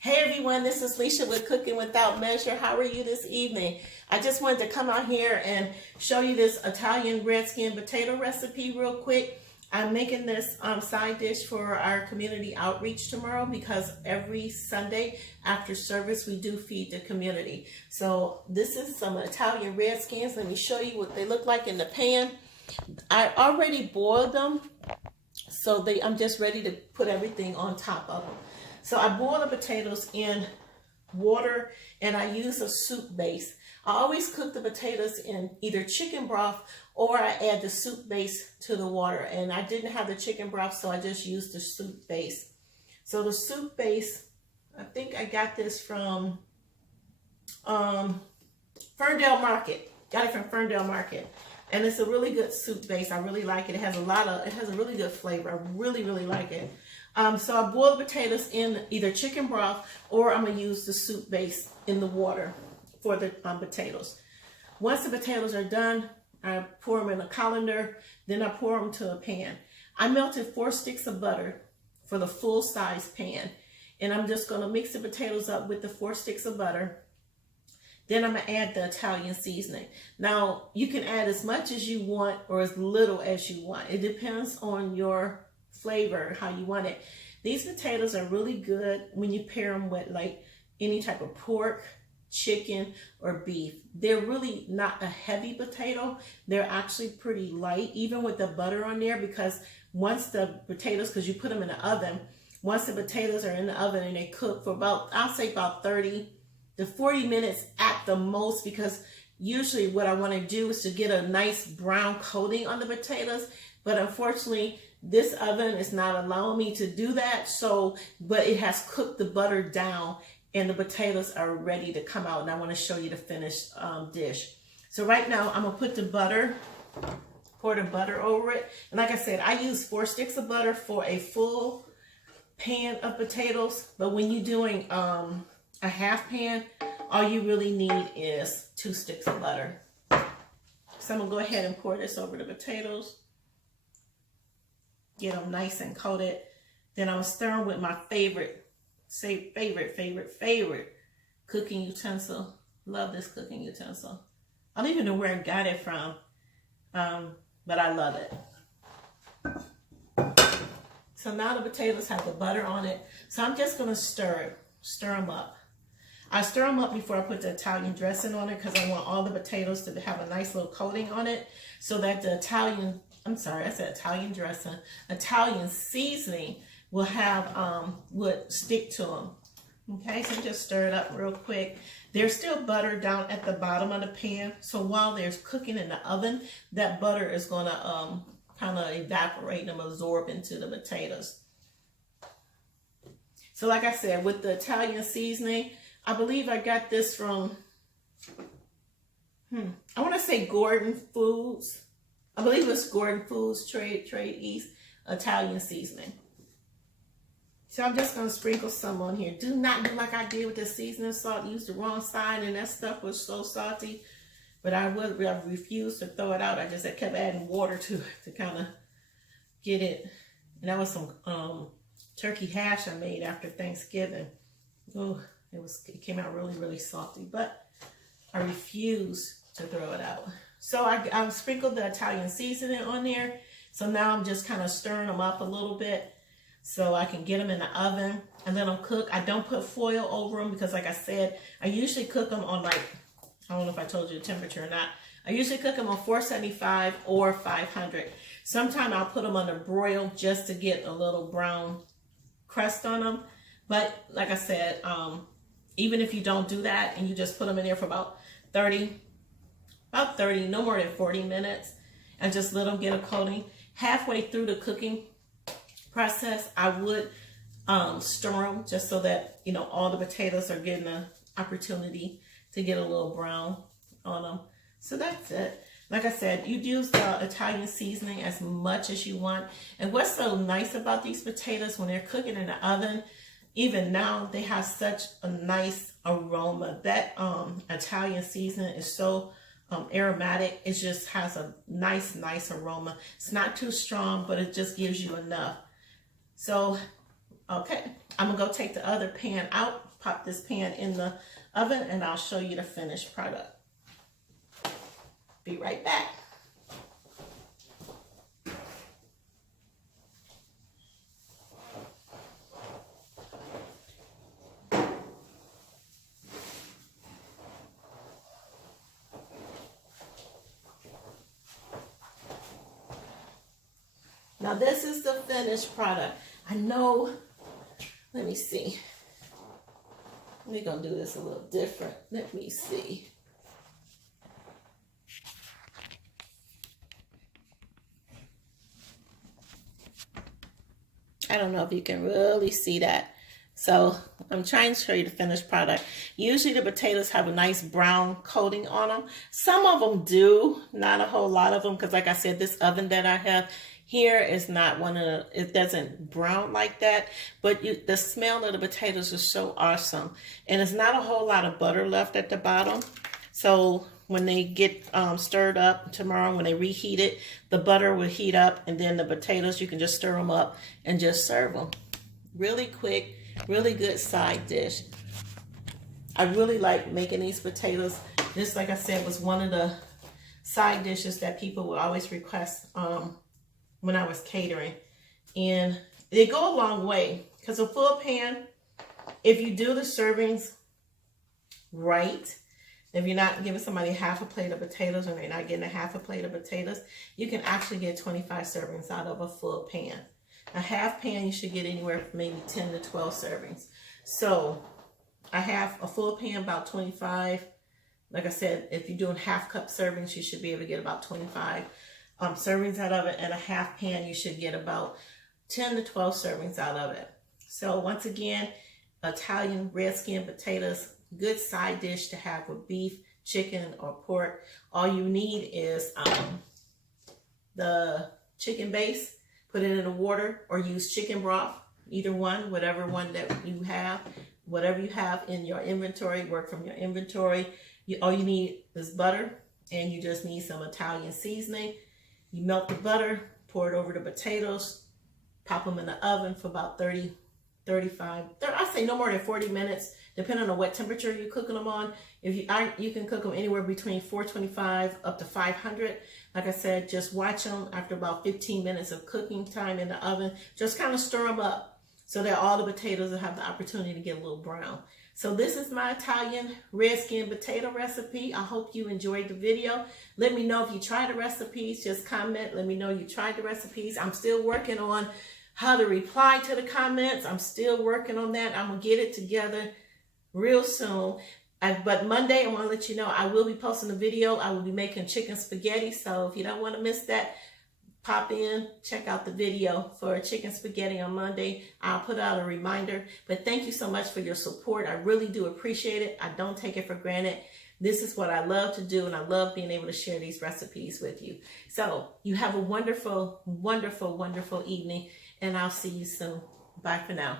Hey everyone, this is Leisha with Cooking Without Measure. How are you this evening? I just wanted to come out here and show you this Italian red skin potato recipe real quick. I'm making this side dish for our community outreach tomorrow because every Sunday after service we do feed the community. So this is some Italian red skins. Let me show you what they look like in the pan. I already boiled them, so I'm just ready to put everything on top of them. So I boil the potatoes in water and I use a soup base. I always cook the potatoes in either chicken broth or I add the soup base to the water. And I didn't have the chicken broth, so I just used the soup base. So the soup base, I think I got this from Ferndale Market. Got it from Ferndale Market. And it's a really good soup base. I really like it. It has a really good flavor. I really like it. So I boil the potatoes in either chicken broth or I'm going to use the soup base in the water for the potatoes. Once the potatoes are done, I pour them in a colander, then I pour them to a pan. I melted 4 sticks of butter for the full size pan. And I'm just going to mix the potatoes up with the 4 sticks of butter. Then I'm going to add the Italian seasoning. Now, you can add as much as you want or as little as you want. It depends on your flavor, how you want it. These potatoes are really good when you pair them with like any type of pork, chicken, or beef. They're really not a heavy potato. They're actually pretty light, even with the butter on there, because once the potatoes, because you put them in the oven, once the potatoes are in the oven and they cook for about, I'll say about 30 to 40 minutes at the most, because usually what I want to do is to get a nice brown coating on the potatoes, but unfortunately this oven is not allowing me to do that. But it has cooked the butter down and the potatoes are ready to come out, and I want to show you the finished dish. So right now I'm gonna put the butter, pour the butter over it, and like I said, I use 4 sticks of butter for a full pan of potatoes, but when you're doing a half pan, all you really need is 2 sticks of butter. So I'm gonna go ahead and pour this over the potatoes, get them nice and coated. Then I'm gonna stir them with my favorite cooking utensil. Love this cooking utensil. I don't even know where I got it from, but I love it. So now the potatoes have the butter on it. So I'm just gonna stir them up. I stir them up before I put the Italian dressing on it, because I want all the potatoes to have a nice little coating on it, so that the Italian dressing, Italian seasoning will have, would stick to them. Okay, so just stir it up real quick. There's still butter down at the bottom of the pan, so while there's cooking in the oven, that butter is gonna kind of evaporate and absorb into the potatoes. So like I said, with the Italian seasoning, I believe I got this from, I want to say Gordon Foods. I believe it's Gordon Foods Trade East Italian seasoning. So I'm just going to sprinkle some on here. Do not do like I did with the seasoning salt. Use the wrong side and that stuff was so salty. But I refused to throw it out. I kept adding water to it to kind of get it. And that was some turkey hash I made after Thanksgiving. Oh, it came out really salty. But I refused to throw it out. So I sprinkled the Italian seasoning on there. So now I'm just kind of stirring them up a little bit so I can get them in the oven and let them cook. I don't put foil over them because, like I said, I usually cook them on, like, I don't know if I told you the temperature or not. I usually cook them on 475 or 500. Sometimes I'll put them on the broil just to get a little brown crust on them. But like I said, even if you don't do that and you just put them in there for about 30, no more than 40 minutes, and just let them get a coating. Halfway through the cooking process, I would stir them just so that, you know, all the potatoes are getting an opportunity to get a little brown on them. So that's it. Like I said, you use the Italian seasoning as much as you want. And what's so nice about these potatoes, when they're cooking in the oven, even now, they have such a nice aroma. That Italian seasoning is so aromatic. It just has a nice aroma. It's not too strong, but it just gives you enough. So Okay, I'm gonna go take the other pan out, pop this pan in the oven, and I'll show you the finished product. Be right back. Now this is the finished product. I know, let me see. We're gonna do this a little different. Let me see. I don't know if you can really see that. So I'm trying to show you the finished product. Usually the potatoes have a nice brown coating on them. Some of them do, not a whole lot of them, because like I said, this oven that I have here is not one of the, it doesn't brown like that, but the smell of the potatoes is so awesome. And there's not a whole lot of butter left at the bottom. So when they get stirred up tomorrow, when they reheat it, the butter will heat up, and then the potatoes, you can just stir them up and just serve them. Really quick, really good side dish. I really like making these potatoes. This, like I said, was one of the side dishes that people would always request when I was catering. And they go a long way, because a full pan, if you do the servings right, if you're not giving somebody half a plate of potatoes, or they're not getting a half a plate of potatoes, you can actually get 25 servings out of a full pan. A half pan, you should get anywhere from maybe 10 to 12 servings. So I have a full pan, about 25. Like I said, if you're doing half cup servings, you should be able to get about 25 servings out of it. And a half pan, you should get about 10 to 12 servings out of it. So once again, Italian red skin potatoes, good side dish to have with beef, chicken, or pork. All you need is the chicken base. Put it in the water, or use chicken broth, either one, whatever one that you have. Whatever you have in your inventory, work from your inventory. All you need is butter, and you just need some Italian seasoning. You melt the butter, pour it over the potatoes, pop them in the oven for about 30, 35, I say no more than 40 minutes, depending on what temperature you're cooking them on. If you can cook them anywhere between 425 up to 500. Like I said, just watch them after about 15 minutes of cooking time in the oven. Just kind of stir them up so that all the potatoes will have the opportunity to get a little brown. So this is my Italian red skin potato recipe. I hope you enjoyed the video. Let me know if you tried the recipes. Just comment. Let me know you tried the recipes. I'm still working on how to reply to the comments. I'm still working on that. I'm going to get it together real soon. But Monday, I want to let you know, I will be posting a video. I will be making chicken spaghetti. So if you don't want to miss that, pop in, check out the video for chicken spaghetti on Monday. I'll put out a reminder. But thank you so much for your support. I really do appreciate it. I don't take it for granted. This is what I love to do, and I love being able to share these recipes with you. So you have a wonderful, wonderful, wonderful evening, and I'll see you soon. Bye for now.